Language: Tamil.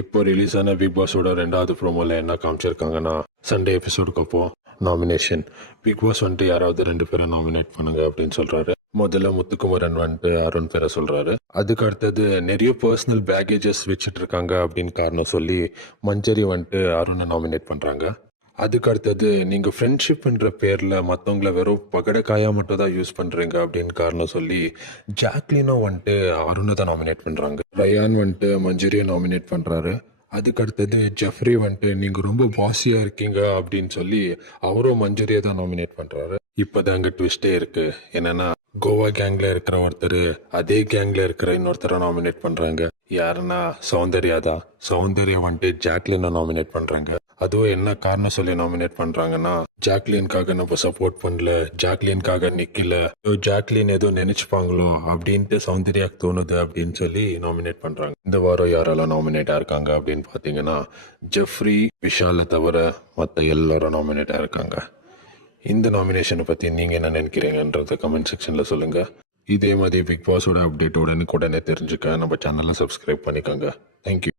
இப்போ ரிலீஸ் ஆன பிக் பாஸோட 2வது ப்ரோமோல என்ன காமிச்சிருக்காங்கன்னா, சண்டே எபிசோடுக்கு அப்போ நாமினேஷன். பிக் பாஸ் வந்துட்டு யாராவது 2 பேரை நாமினேட் பண்ணுங்க அப்படின்னு சொல்றாரு. முதல்ல முத்துக்குமரன் வந்துட்டு அருண் பேரை சொல்றாரு. அதுக்கு அடுத்தது நிறைய பர்சனல் பேகேஜஸ் வச்சுட்டு இருக்காங்க அப்படின்னு காரணம் சொல்லி மஞ்சரி வந்துட்டு அருணை நாமினேட் பண்றாங்க. அதுக்கு அடுத்தது நீங்கள் ஃப்ரெண்ட்ஷிப்ன்ற பேரில் மற்றவங்கள வெறும் பகடைக்காயாக மட்டும் தான் யூஸ் பண்ணுறீங்க அப்படின்னு காரணம் சொல்லி ஜாக்லினும் வந்துட்டு அருணை தான் நாமினேட் பண்ணுறாங்க. ரயான் வந்துட்டு மஞ்சரியை நாமினேட் பண்ணுறாரு. அதுக்கு அடுத்தது ஜெஃப்ரி வந்துட்டு நீங்கள் ரொம்ப பாசியாக இருக்கீங்க அப்படின்னு சொல்லி அவரும் மஞ்சரியை தான் நாமினேட் பண்ணுறாரு. இப்போ தாங்க ட்விஸ்டே இருக்குது. என்னென்னா கோவா கேங்கில் இருக்கிற ஒருத்தர் அதே கேங்கில் இருக்கிற இன்னொருத்தரை நாமினேட் பண்ணுறாங்க. யாருன்னா சௌந்தர்யா வந்துட்டு ஜாக்லினை நாமினேட் பண்ணுறாங்க. அதுவும் என்ன காரணம் சொல்லி நாமினேட் பண்றாங்கன்னா, ஜாக்லின்காக நம்ம சப்போர்ட் பண்ணல, ஜாக்லின்காக நிக்கல, ஜாக்லின் ஏதோ நினைச்சுப்பாங்களோ அப்படின்ட்டு சௌந்தர்யாக்கு தோணுது அப்படின்னு சொல்லி நாமினேட் பண்றாங்க. இந்த வாரம் யாரெல்லாம் நாமினேட் ஆயிருக்காங்க அப்படின்னு பாத்தீங்கன்னா, ஜெஃப்ரி, விஷாலை தவிர மற்ற எல்லாரும் நாமினேட் ஆயிருக்காங்க. இந்த நாமினேஷனை பத்தி நீங்க என்ன நினைக்கிறீங்கன்றத கமெண்ட் செக்ஷன்ல சொல்லுங்க. இதே மாதிரி பிக் பாஸோட அப்டேட் உடனே தெரிஞ்சுக்க நம்ம சேனலை சப்ஸ்கிரைப் பண்ணிக்கோங்க. தேங்க்யூ.